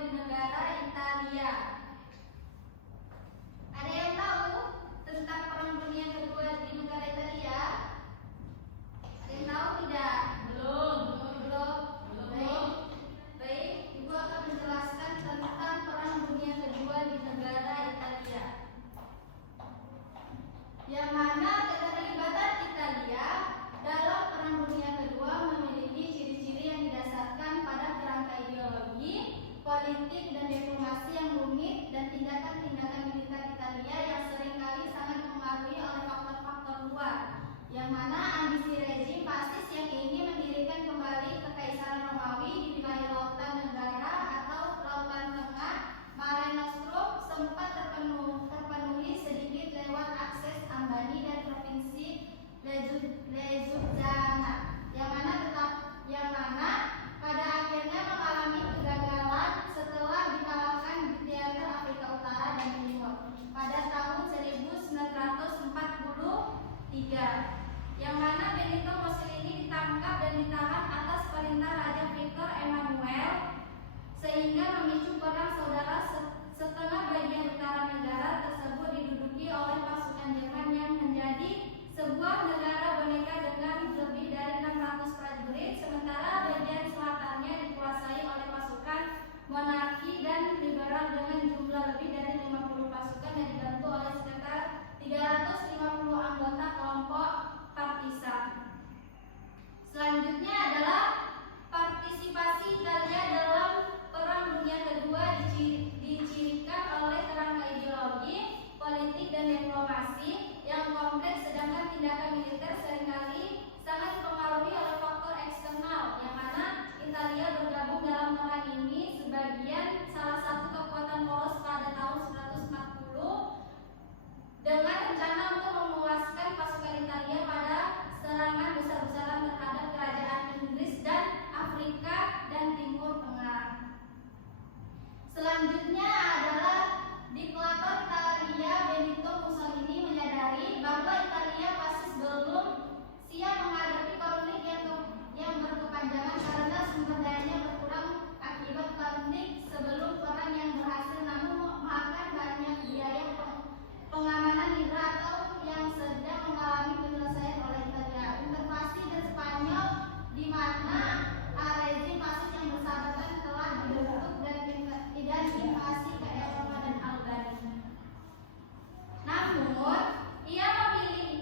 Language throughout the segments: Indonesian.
di negara Italia. Ada yang tahu tentang Perang Dunia Kedua di negara Italia? Ada yang tahu tidak? Belum. Baik, Ibu akan menjelaskan tentang Perang Dunia Kedua di negara Italia. Yang mana keterlibatan Italia dalam Perang Dunia Kedua memiliki ciri-ciri yang didasarkan pada kerangka ideologi, politik, dan diplomasi yang rumit dan tindakan-tindakan militer Italia yang seringkali sangat dipengaruhi oleh faktor-faktor luar, yang mana ambisi rezim fasis yang ingin mendirikan kembali Kekaisaran Romawi di wilayah lautan negara atau lautan tengah Mare Nostrum sempat terpenuhi sedikit lewat akses Ambani dan provinsi Lezuzana, yang mana pada akhirnya mengalami kegagalan setelah dikalahkan di teater Afrika Utara dan Timur pada tahun 1943, yang mana Benito Mussolini ditangkap dan ditahan atas perintah Raja Victor Emmanuel, sehingga memicu perang saudara setengah bagian utara negara tersebut diduduki oleh pasukan Jerman yang menjadi sebuah negara boneka dengan lebih dari 600 prajurit, sementara bagian selatannya dikuasai oleh pasukan monarki dan liberal dengan jumlah lebih dari 50 pasukan yang dibantu oleh sekitar 350 anggota kelompok partisan. Selanjutnya adalah partisipasi Italia dalam Perang Dunia Kedua dicirikan oleh kerangka ideologi, politik, dan diplomasi yang kompleks, sedangkan tindakan militer seringkali sangat dipengaruhi oleh faktor eksternal, yang mana Italia bergabung dalam perang ini sebagian salah satu kekuatan poros pada tahun 1940 dengan rencana untuk memuaskan pasukan Italia pada serangan besar-besaran terhadap kerajaan Inggris dan Afrika dan Timur Tengah. Selanjutnya adalah diktator Italia Benito Mussolini menyadari bahwa Italia fasis belum siap menghadapi konflik yang berkepanjangan karena sumber dayanya berkurang akibat konflik sebelum perang yang berhasil, namun memakan banyak biaya pengamanan hidra atau yang sedang mengalami penyelesaian oleh Italia, intervensi dan Spanyol, di mana rezim fasis yang bersahabatan telah dibentuk dan invasi ke Eropa dan Albania. Namun, ia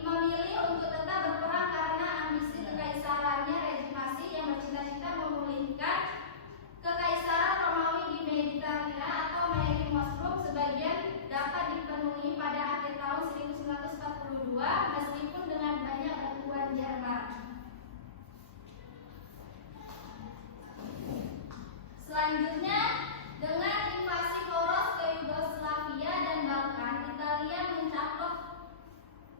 memilih untuk tetap berperang karena ambisi kekaisarannya rezim fasis yang bercita-cita memulihkan Kekaisaran Romawi di Mediterania atau Mare Nostrum sebagian dapat dipenuhi pada akhir tahun 1942 meskipun dengan banyak bantuan Jerman. Selanjutnya, dengan invasi poros ke Yugoslavia dan Balkan, Italia mencaplok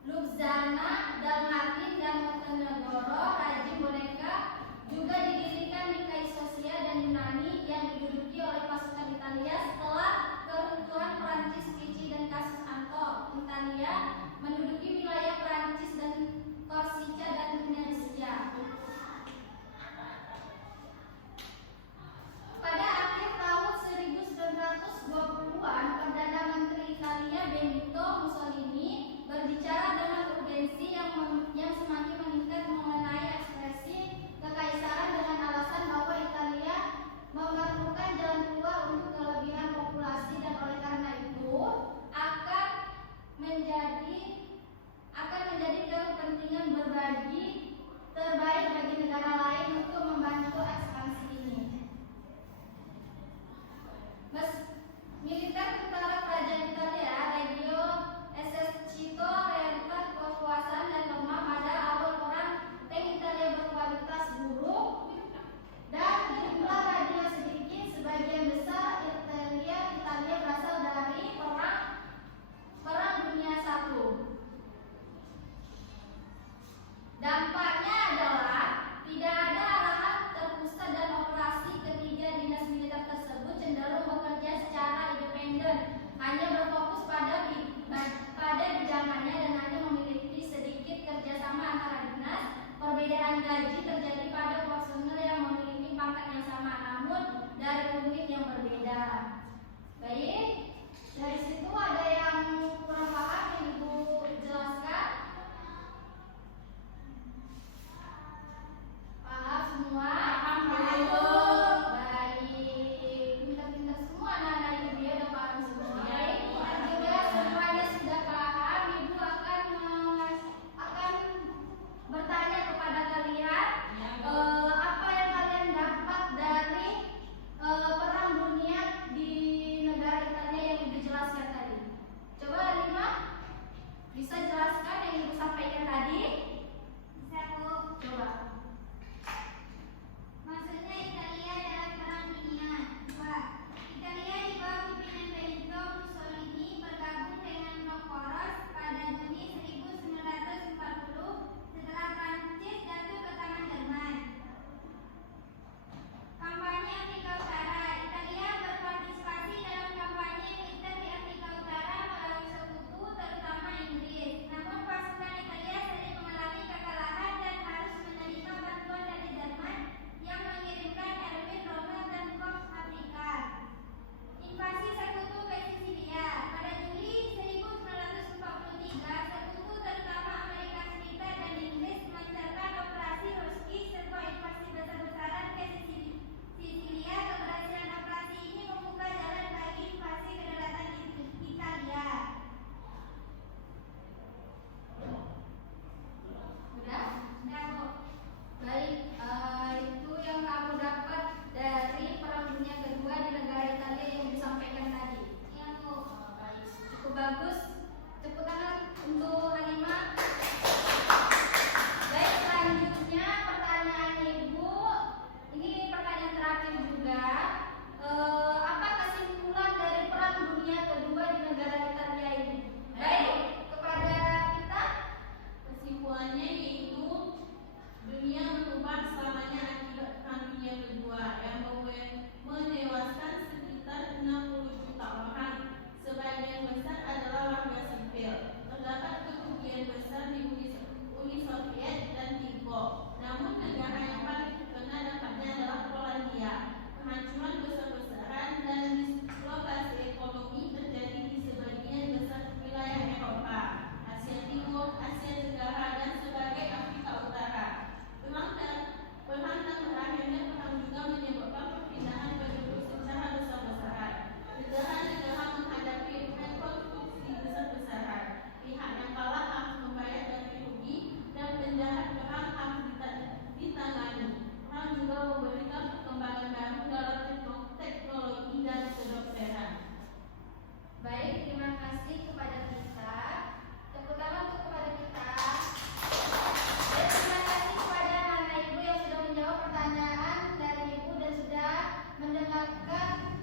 Ljubljana, Dalmatin, dan Montenegro. Rajim boneka juga didirikan di Kaisosea dan Yunani yang diduduki oleh pasukan Italia setelah keruntuhan Prancis, Vichy, dan kasus Anto. Italia menduduki wilayah Prancis dan Korsika dan Venesia. Pada akhir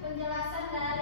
penjelasan dari